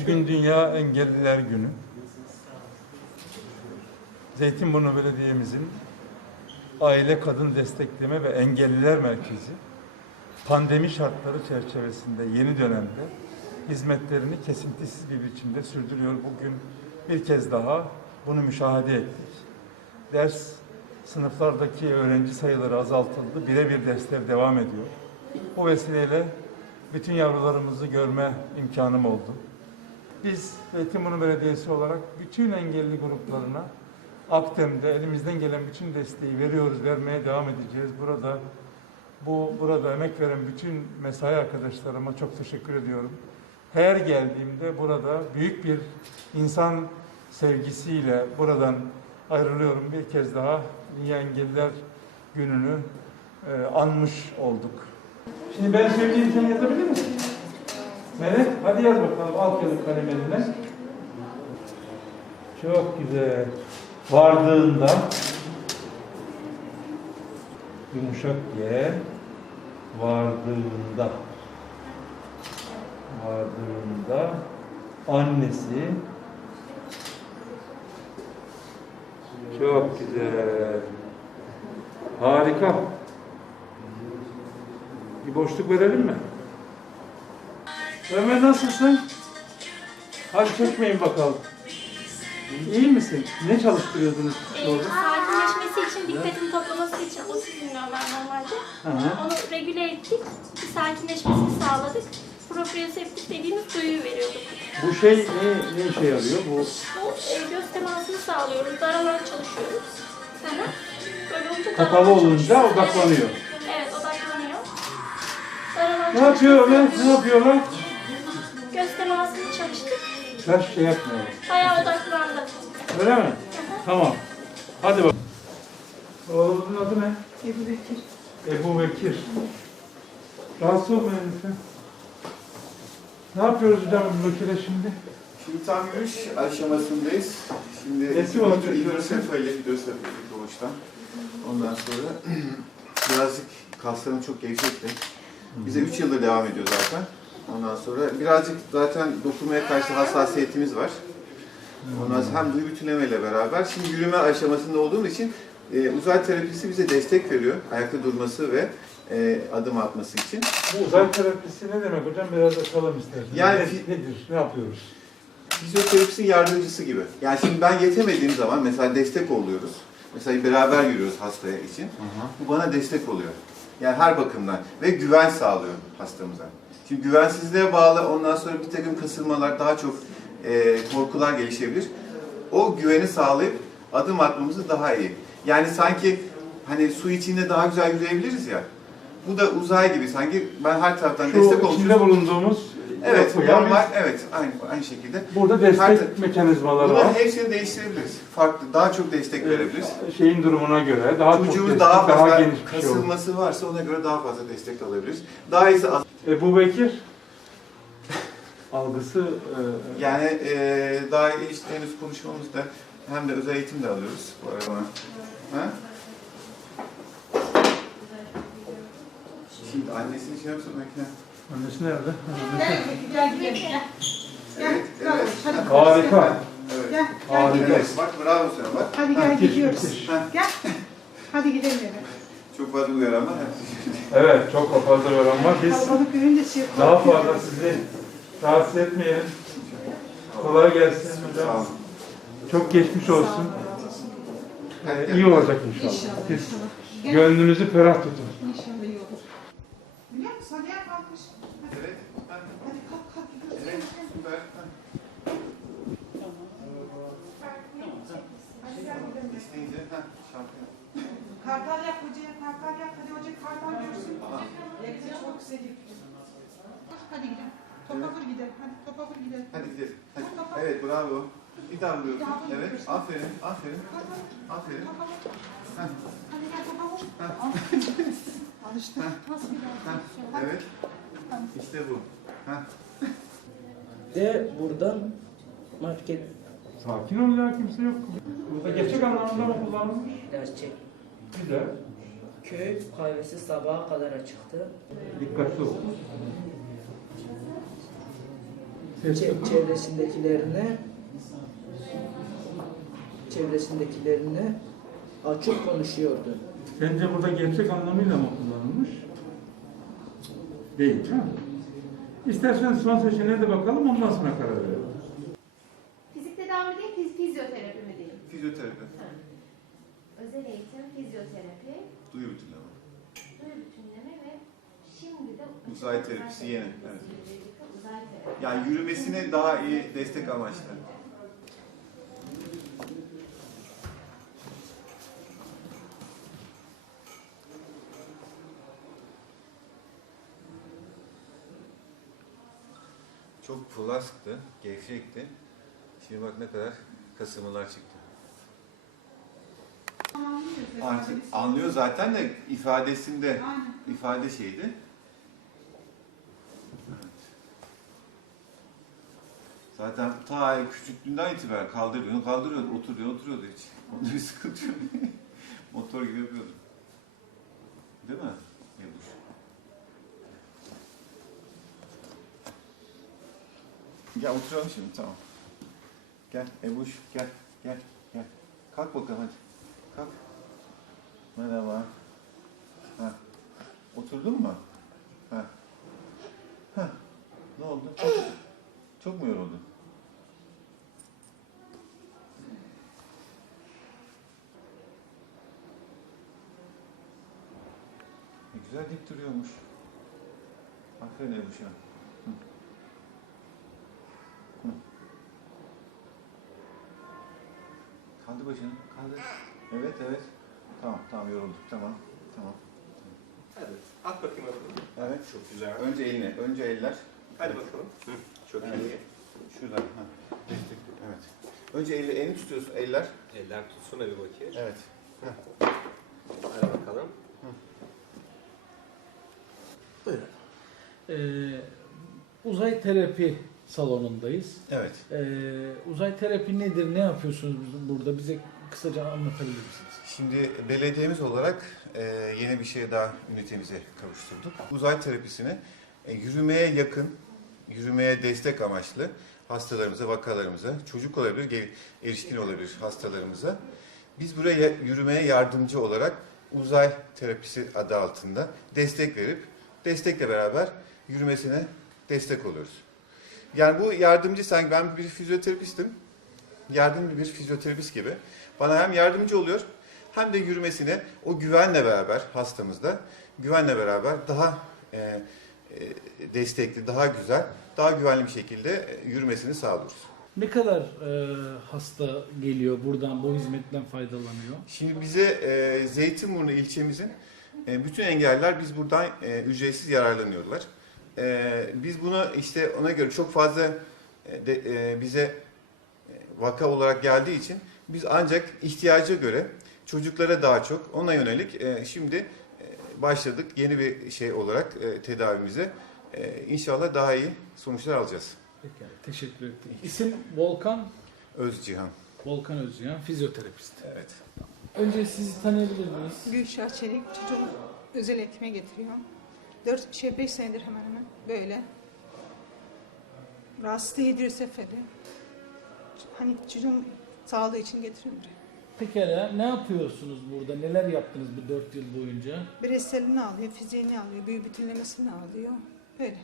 Bugün Dünya Engelliler Günü. Zeytinburnu Belediye'mizin Aile Kadın Destekleme ve Engelliler Merkezi pandemi şartları çerçevesinde yeni dönemde hizmetlerini kesintisiz bir biçimde sürdürüyor. Bugün bir kez daha bunu müşahede ettik. Ders sınıflardaki öğrenci sayıları azaltıldı. Birebir dersler devam ediyor. Bu vesileyle bütün yavrularımızı görme imkanım oldu. Biz Zeytinburnu Belediyesi olarak bütün engelli gruplarına Akdem'de elimizden gelen bütün desteği veriyoruz, vermeye devam edeceğiz. Burada bu burada emek veren bütün mesai arkadaşlarıma çok teşekkür ediyorum. Her geldiğimde burada büyük bir insan sevgisiyle buradan ayrılıyorum. Bir kez daha Dünya Engelliler Günü'nü e, anmış olduk. Şimdi ben söyleyeyim sen yazabilir misin? Melek hadi yaz bakalım alt yazı kalem eline. Çok güzel. Vardığında yumuşak G vardığında vardığında annesi çok güzel. Harika. Bir boşluk verelim mi? Ömer nasılsın? Hadi çekmeyin bakalım. İyi misin? Ne çalıştırıyordunuz Ee, orada? sakinleşmesi için, dikkatini toplaması için otizm diyorum ben normalde. Hı hı. Onu regüle ettik, bir sakinleşmesini sağladık. Proprioseptif dediğimiz duyuyu veriyorduk. Bu şey ne, ne işe yarıyor? Bu Bu e, göz temasını sağlıyoruz, dar alan çalışıyoruz. Sana böyle olunca kapalı olunca çalışıyoruz. odaklanıyor. Evet, odaklanıyor. Dar alan Ne yapıyorlar? çalışıyoruz. Ne yapıyorlar? Ters şey yapmıyorlar. bayağı odaklandı. Öyle mi? Tamam. Hadi bak. Oğlunun adı ne? Ebu Bekir. Ebu Bekir. Rahatsız olmayın lütfen. Ne yapıyoruz hocam Ebu Bekir'e şimdi? Şimdi tam yürüyüş aşamasındayız. Şimdi hidrosefa ile hidrosefa ile doğuştan. Ondan sonra birazcık kaslarım çok gevşekti. Bize 3 yıldır devam ediyor zaten. Ondan sonra birazcık zaten dokunmaya karşı hassasiyetimiz var. Ondan sonra hem duyu bütünlemeyle beraber şimdi yürüme aşamasında olduğumuz için e, uzay terapisi bize destek veriyor. Ayakta durması ve e, adım atması için. Bu uzay terapisi ne demek hocam? Biraz açalım isterseniz. Yani- Ne- nedir? Ne yapıyoruz? Fizyoterapistin yardımcısı gibi. Yani şimdi ben yetemediğim zaman mesela destek oluyoruz. Mesela beraber yürüyoruz hastaya için. Bu bana destek oluyor. Yani her bakımdan. Ve güven sağlıyor hastamıza. Şimdi güvensizliğe bağlı ondan sonra bir takım kasılmalar, daha çok e, korkular gelişebilir. O güveni sağlayıp adım atmamızı daha iyi. Yani sanki hani su içinde daha güzel yürüyebiliriz ya. Bu da uzay gibi sanki ben her taraftan Şu destek içinde olmuşum. bulunduğumuz Evet, normal, biz- evet, aynı, aynı şekilde. Burada destek Her- mekanizmaları var. hepsini değiştirebiliriz. Farklı, daha çok destek verebiliriz. Şeyin durumuna göre daha çok Çocuğumuz destek, daha daha, fazla geniş bir şey kasılması varsa ona göre daha fazla destek alabiliriz. Daha iyisi az. Ebu Bekir algısı e, Yani eee daha iyi işte henüz konuşmamızda hem de özel eğitim de alıyoruz bu arada. Ha? Şimdi annesini şey yapsın makine. Annesi nerede? Gel, gel gidelim. Gel. Gel, Evet, bravo. evet. Hadi, Harika. Evet. Gel, Harika. gel gidiyoruz. Evet, bak bravo sana bak. Hadi Ha, gel gidiyoruz. Gel. Hadi gidelim eve. Çok fazla uyaran var. Evet, çok fazla veren var. Biz Kalabalık görünce şey daha fazla sizi rahatsız etmeyelim. Kolay gelsin Sağ hocam. olun. Çok geçmiş olsun. Ee, iyi olacak inşallah. Siz gönlünüzü ferah tutun. İnşallah iyi olur. Biliyor musun? Hadi yap kalkmış. Hadi, Evet. ha, hadi kalk kalk gidiyoruz. Evet. Süper. ha. Hadi gel gidelim. İsteyince ha, şampiyon. Kartal yap hocaya, kartal yap. Hadi hoca kartal görsün. Elbise çok güzel yapıyor. Hadi gidelim. Topa vur gidelim. Hadi topa vur gidelim. Hadi gidelim. Hadi. Evet bravo. Bir daha vuruyorsun. Evet. Aferin. Aferin. Aferin. Topa vur. Heh. Hadi gel topa vur. Alıştı. Nasıl bir Ha, Evet. İşte bu. Ha. De buradan market Sakin ol ya kimse yok. Burada gerçek anlamda mı kullanılmış? gerçek. Güzel. Köy kahvesi sabaha kadar açıktı. Dikkatli ol. çe- çevresindekilerine çevresindekilerine açık konuşuyordu. Bence burada gerçek anlamıyla mı kullanılmış? Değil değil mi? İsterseniz son seçeneğe de bakalım ondan sonra karar verelim. Fizik tedavi değil, fiz- fizyoterapi mi diyeyim? Fizyoterapi, Özel eğitim, fizyoterapi, duyu bütünleme. duyu bütünleme ve şimdi de Uzay terapisi yeni, evet. Uzay terapi. Yani yürümesine daha iyi destek amaçlı. Çok flasktı, gevşekti. Şimdi bak ne kadar kasımlar çıktı. Artık anlıyor zaten de ifadesinde, ifade şeydi. Zaten ta küçüklüğünden itibaren kaldırıyor, kaldırıyordu, oturuyor, oturuyordu hiç. Onda bir sıkıntı yok. Motor gibi yapıyordu. Değil mi? Yabuş. Gel oturalım şimdi tamam. Gel Ebuş gel gel gel. Kalk bakalım hadi. Kalk. Merhaba. Ha. Oturdun mu? Ha. Ha. Ne oldu? Çok, çok mu yoruldun? Ne güzel dik duruyormuş. Aferin Ebuş'a. Hı. Hı. Kaldır başını, kaldır. Evet, evet. Tamam, tamam yorulduk. Tamam, tamam. Hadi at bakayım adını. Evet. Çok güzel. Önce eline, önce eller. Hadi bakalım. Hı, çok Evet. iyi. Şuradan. Ha. Destek. Evet. Önce eli, elini tutuyorsun, eller. Eller tutsun bir bakayım. Evet. Hadi bakalım. Ee, uzay terapi salonundayız. Evet. Ee, uzay terapi nedir? Ne yapıyorsunuz burada? Bize kısaca anlatabilir misiniz? Şimdi belediyemiz olarak e, yeni bir şeye daha ünitemize kavuşturduk. Uzay terapisini e, yürümeye yakın, yürümeye destek amaçlı hastalarımıza, vakalarımıza, çocuk olabilir, gel- erişkin olabilir hastalarımıza. Biz buraya yürümeye yardımcı olarak uzay terapisi adı altında destek verip destekle beraber yürümesine destek oluyoruz. Yani bu yardımcı sanki ben bir fizyoterapistim. Yardımcı bir fizyoterapist gibi. Bana hem yardımcı oluyor hem de yürümesine o güvenle beraber hastamızda güvenle beraber daha e, e, destekli, daha güzel, daha güvenli bir şekilde e, yürümesini sağlıyoruz. Ne kadar e, hasta geliyor buradan bu hizmetten faydalanıyor? Şimdi bize e, Zeytinburnu ilçemizin e, bütün engelliler biz buradan e, ücretsiz yararlanıyorlar. E, biz bunu işte ona göre çok fazla e, de, e, bize e, vaka olarak geldiği için biz ancak ihtiyaca göre çocuklara daha çok ona yönelik e, şimdi e, başladık yeni bir şey olarak e, tedavimize. E, inşallah daha iyi sonuçlar alacağız. Peki, teşekkür ettim. İsim Volkan, Özcihan. Volkan Özcan, fizyoterapist. Evet. Önce sizi tanıyabilir miyiz? Gülşah Çelik çocuğum özel eğitime getiriyor. 4 şey 5 senedir hemen hemen böyle. Rahatsız yediriyor seferi. Hani çocuğum sağlığı için buraya. Pekala ne yapıyorsunuz burada? Neler yaptınız bu 4 yıl boyunca? Bireysel alıyor, fiziğini alıyor, büyü bütünlemesini alıyor. Böyle.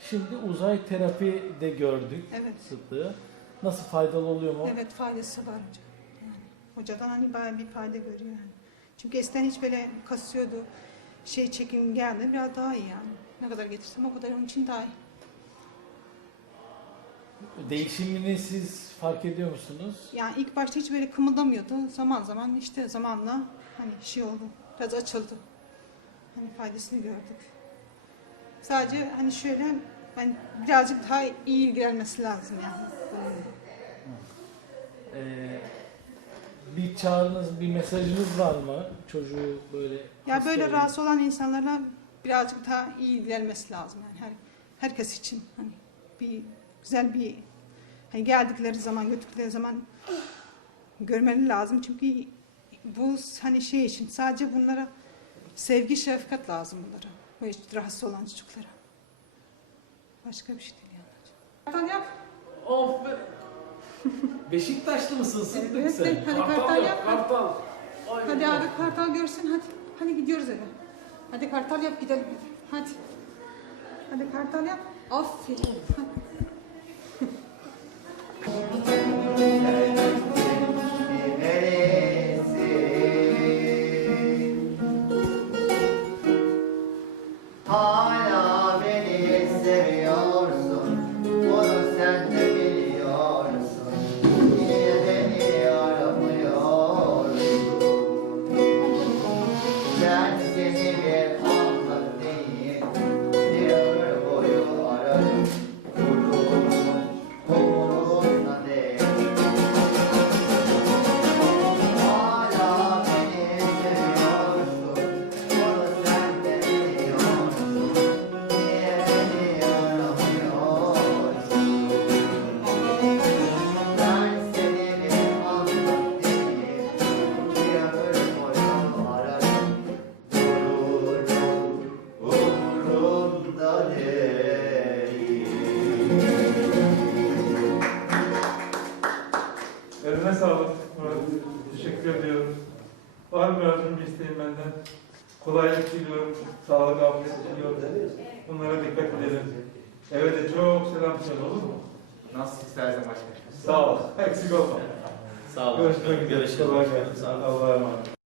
Şimdi uzay terapi de gördük Evet. sıklığı. Nasıl faydalı oluyor mu? Evet faydası var hocam. Yani hocadan hani bayağı bir fayda görüyor yani. Çünkü eskiden hiç böyle kasıyordu. Şey çekim geldi biraz daha iyi yani. Ne kadar getirsem o kadar onun için daha iyi. Değişimini siz fark ediyor musunuz? Yani ilk başta hiç böyle kımıldamıyordu. Zaman zaman işte zamanla hani şey oldu. Biraz açıldı. Hani faydasını gördük. Sadece hani şöyle hani birazcık daha iyi ilgilenmesi lazım yani. Ee, bir çağrınız, bir mesajınız var mı? Çocuğu böyle Ya böyle hasta- rahatsız olan insanlarla birazcık daha iyi ilgilenmesi lazım yani her herkes için hani bir güzel bir hani geldikleri zaman götürdükleri zaman görmeli lazım çünkü bu hani şey için sadece bunlara sevgi şefkat lazım bunlara bu rahatsız olan çocuklara başka bir şey değil yani. Kartal yap. Of be. Beşiktaşlı mısın? Sıddık Evet, sen. evet. Hadi kartal yap. Kartal. Ay Hadi Allah. abi kartal görsün hadi. Hadi gidiyoruz eve. Hadi kartal yap gidelim. Hadi. Hadi kartal yap. Aferin. Hadi. Eline sağlık Murat. Teşekkür ediyorum. Var mı Murat'cığım bir isteğin benden? Kolaylık diliyorum. Sağlık, afiyet diliyorum. Bunlara dikkat edelim. Eve de çok selam söyle olur mu? Nasıl istersen başkanım. Sağ ol. Eksik olma. Sağ olun. Görüşmek üzere. Kolay gelsin. Allah'a emanet.